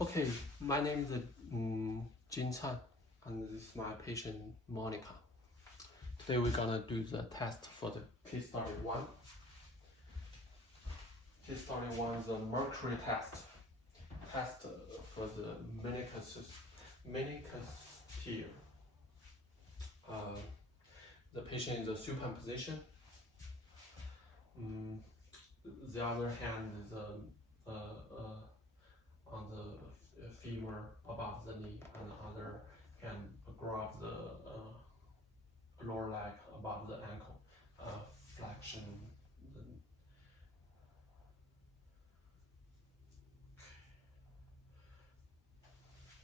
Okay, my name is Jin Chan, and this is my patient Monica. Today we're gonna do the test for the case study 1. Case study 1 is a mercury test. Test for the meniscus tear. The patient is a supine position. The other hand is on the femur above the knee, and the other hand grab the lower leg above the ankle. Flexion.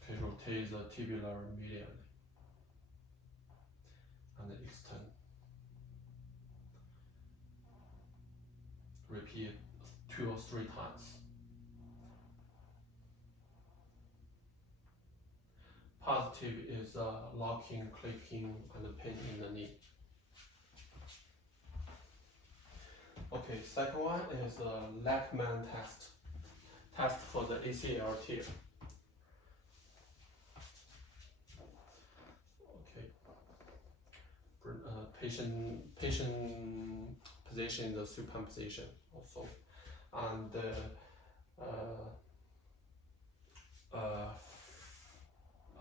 Okay, rotate the tibular medially and extend. Repeat 2 or 3 times. Positive is locking, clicking, and pain in the knee. Okay, second one is a Lachman test. Test for the ACL tear. Okay. Patient position is the supine position also, and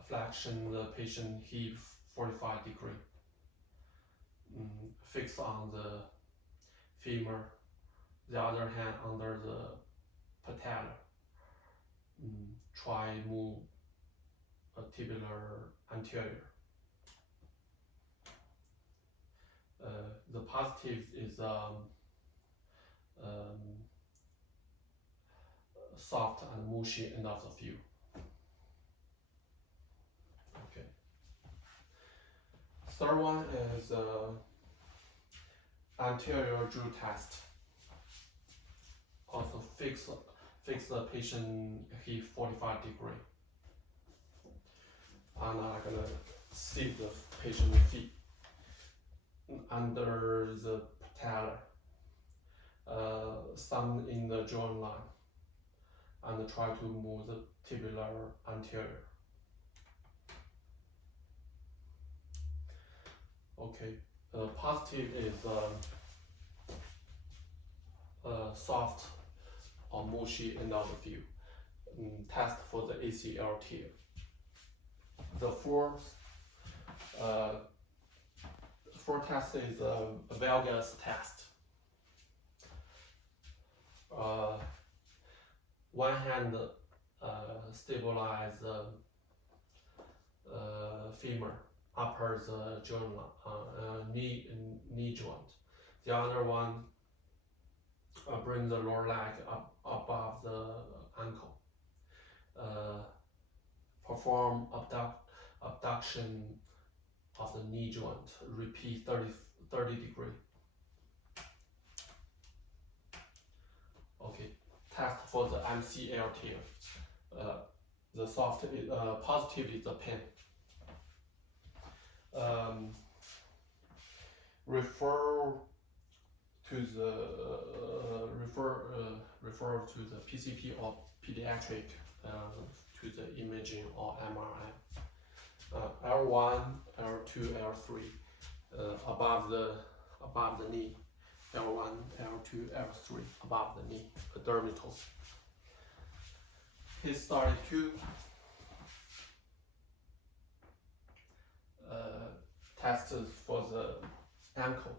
flexion the patient hip 45 degree. Fix on the femur, the other hand under the patella. Try move a tibular anterior. The positive is soft and mushy end of the view. Okay. Third one is anterior drew test. Also fix the patient hip 45 degree. And I'm gonna see the patient feet under the patella, some in the joint line, and try to move the tibular anterior. Okay, positive is soft or mushy end of the view. Test for the ACL tear. The fourth test is a valgus test. One hand stabilize the femur, upper the joint, knee joint. The other one bring the lower leg up above the ankle. Perform abduction of the knee joint. Repeat 30 degree. Okay, test for the MCL tear. The soft positive is the pain. Refer to the PCP or pediatric to the imaging or MRI. L1, L2, L3 above the knee. L1, L2, L3 above the knee, dermitals. Case study 2. Test for the ankle.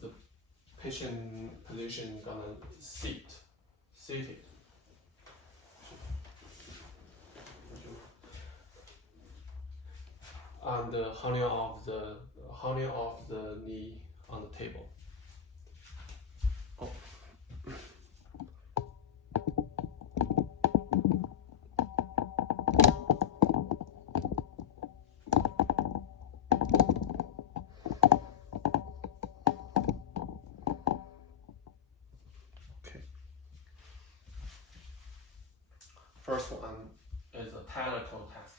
The patient position gonna seated. And the hanging of the knee on the table. Okay. First one is a talatal test.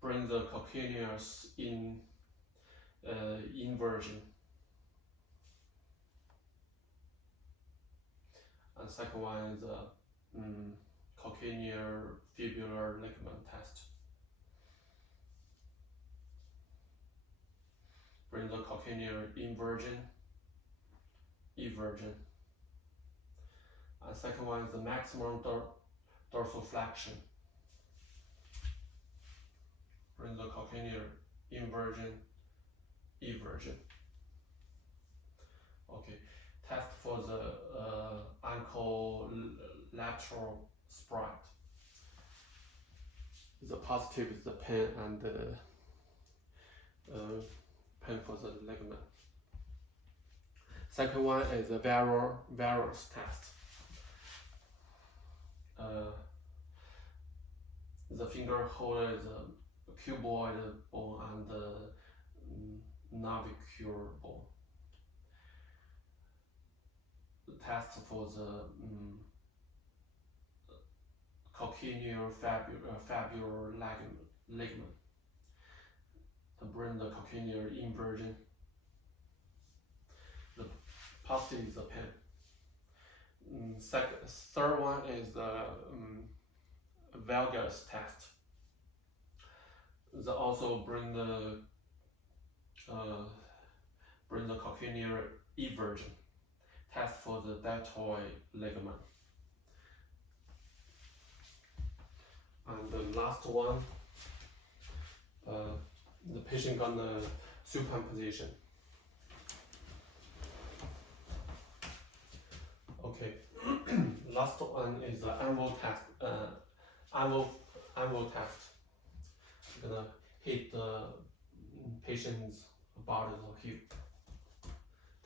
Bring the calcaneus in inversion. and second one is calcaneal fibular ligament test. Bring the calcaneal inversion, eversion. And second one is the maximum dorsiflexion. Bring the calcaneal inversion, eversion. Okay, test for the ankle lateral spread. The positive is the pain and pain for the ligament. Second one is the varus test. The finger holder is a cuboid bone and the navicular bone. The test for the calcaneal fibular ligament. Bring the calcaneal inversion. The positive is the pain. Third one is the valgus test. They also bring the calcaneal eversion. Test for the deltoid ligament. And the last one, the patient gonna supine position. Okay, last one is the anvil test. Anvil test. We're gonna hit the patient's body or hip.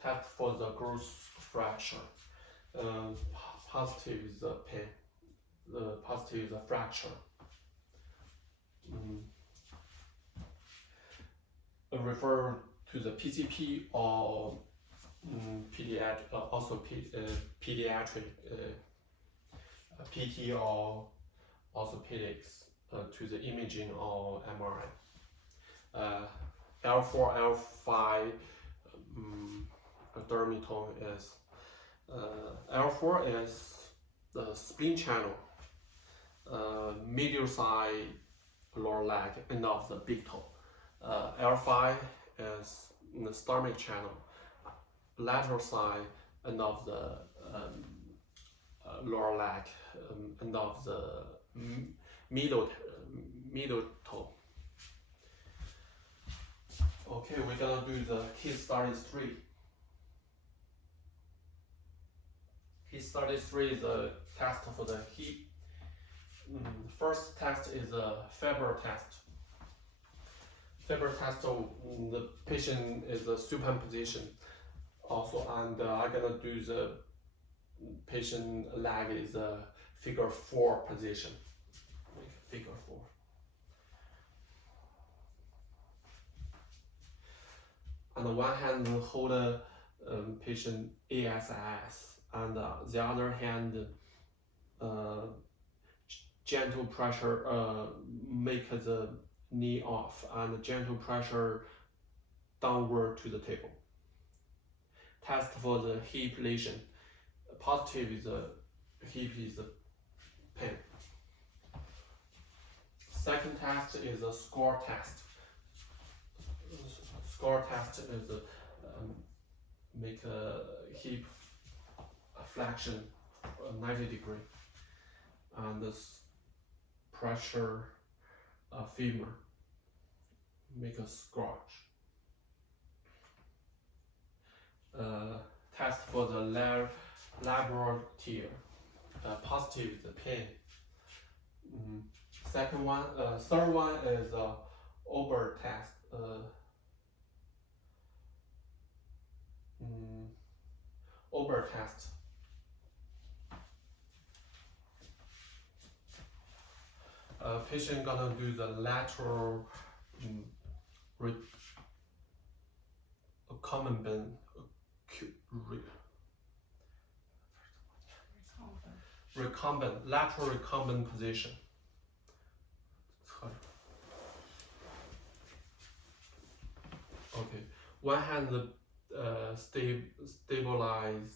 Test for the gross fracture. Positive is the pain. The positive is the fracture. Refer to the PCP or pediatric PT or orthopedics to the imaging or MRI. L4, L5 dermatome is L4 is the spleen channel, medial side lower leg, end of the big toe. L5 is the stomach channel, lateral side, end of the lower leg, end of the middle toe. Okay, we're gonna do the case study 3. Case study 3 is a test for the hip. First test is a Faber test. Faber test, the patient is a supine position also, and I'm gonna do the patient leg is a figure 4 position. Figure 4. On the one hand, hold a patient ASIS, and the other hand, gentle pressure make the knee off, and gentle pressure downward to the table. Test for the hip lesion. Positive is the hip is the pain. Second test is a score test. Score test is make a hip flexion 90 degree, and this pressure femur, make a scratch. Test for the labral tear. Positive is the pain. Third one is Ober test. Ober test. Patient gonna do the lateral lateral recumbent position. Okay, one hand stabilize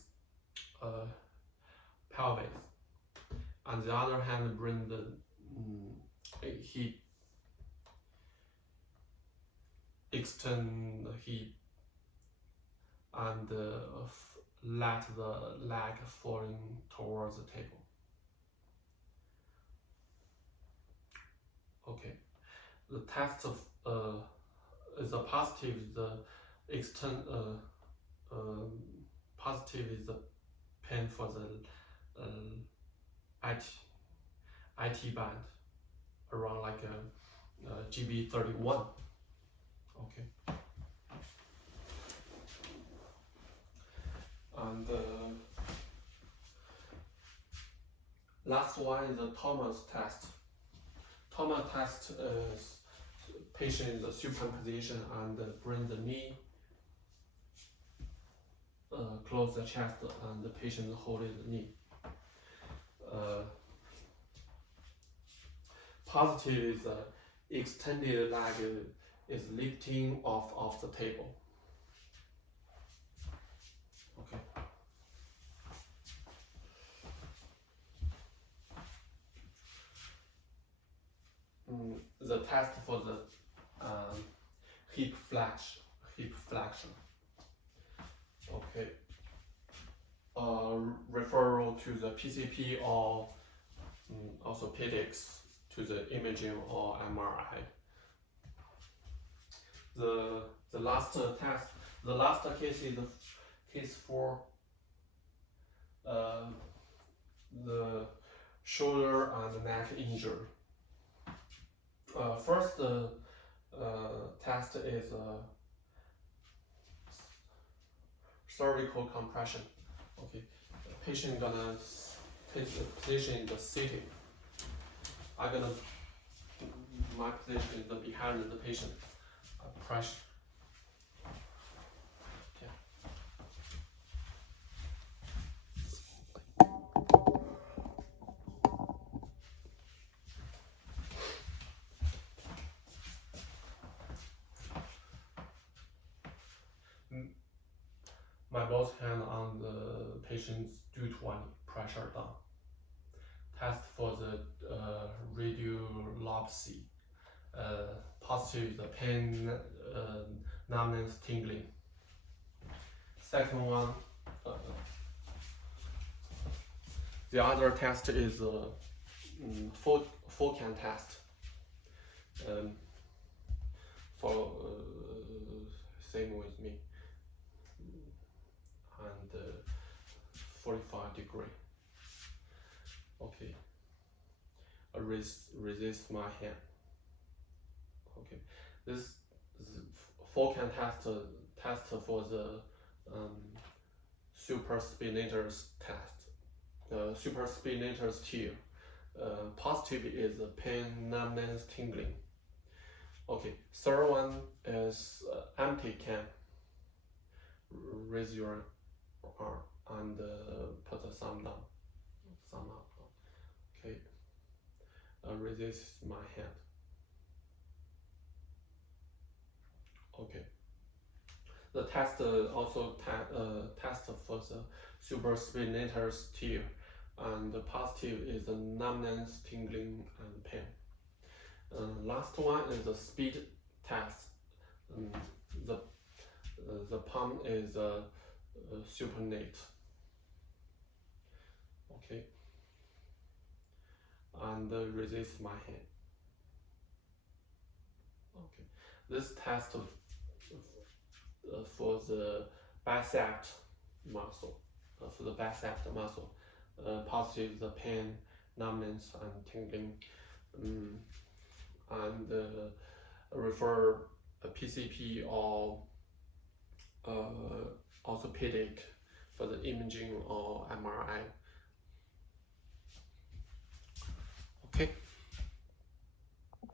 pelvis. On the other hand, bring the hip, extend the hip, and let the leg falling towards the table. Okay, the test of is a positive. The extend positive is the pain for the IT band around like a GB31. Okay. And last one is the Thomas test. Thomas test is patient in the supine position and bring the knee, close the chest, and the patient holding the knee. Positive is extended leg is lifting off the table. Okay. The test for the hip flexion. Okay. Referral to the PCP or orthopedics to the imaging or MRI. The last test, the last case is the case for the shoulder and neck injury. First test is cervical compression. Okay, the patient gonna take the position in the sitting. My position is behind the patient. Pressure. Okay. My both hand on the patient's due-to-one pressure down. Test for the radiolopsy. Positive, the pain, numbness, tingling. Second one, the other test is Focan test. For same with me, and 45 degree. Okay, resist my hand. Okay, this Focan test for the supraspinatus test. Supraspinatus tear. Positive is pain, numbness, tingling. Okay, third one is empty can. Raise your arm and put the thumb down, thumb up. Okay, resist my hand. Okay. The test also test for the supraspinatus tear, and the positive is the numbness, tingling, and pain. Last one is the speed test. The palm is supinate. Okay. And resist my hand. Okay. This test for the bicep muscle. Positive the pain, numbness, and tingling, and refer a PCP or orthopedic for the imaging or MRI. Okay.